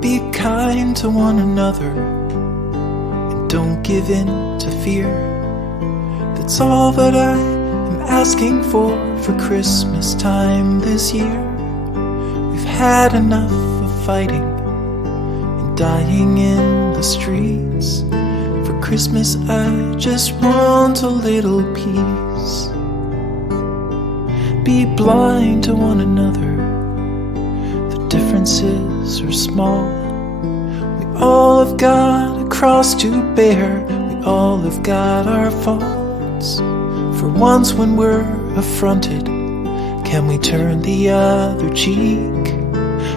Be kind to one another and don't give in to fear. That's all that I am asking for Christmas time this year. We've had enough of fighting and dying in the streets. For Christmas I just want a little peace. Be blind to one another, the differences are small. We all have got a cross to bear, we all have got our faults. For once when we're affronted, can we turn the other cheek?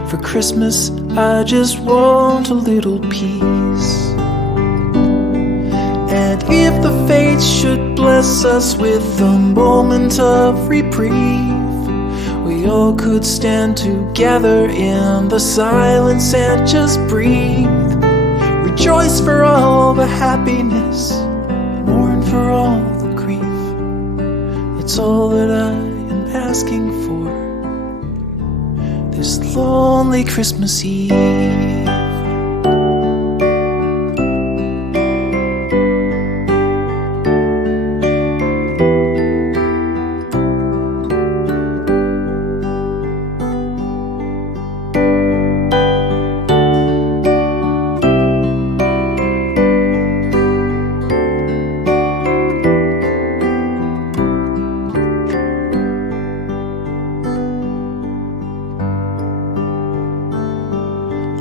For Christmas I just want a little peace. And if the fates should bless us with a moment of reprieve, we all could stand together in the silence and just breathe. Rejoice for all the happiness, mourn for all the grief. It's all that I am asking for this lonely Christmas Eve.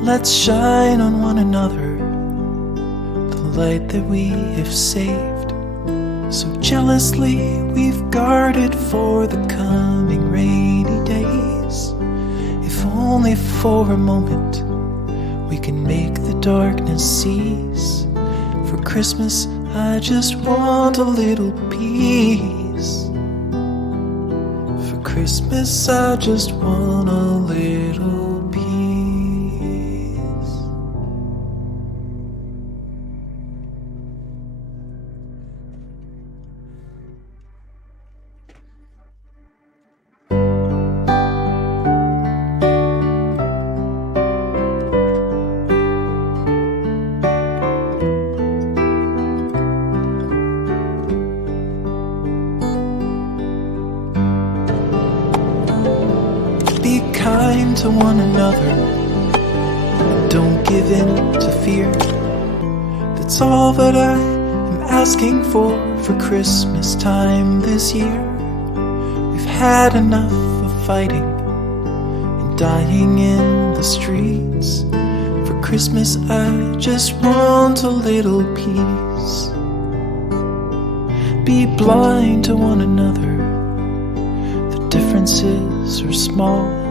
Let's shine on one another the light that we have saved. So jealously we've guarded for the coming rainy days. If only for a moment we can make the darkness cease. For Christmas I just want a little peace. For Christmas I just want a little peace. Be kind to one another, don't give in to fear. That's all that I am asking for Christmas time this year. We've had enough of fighting and dying in the streets. For Christmas I just want a little peace. Be blind to one another, the differences are small.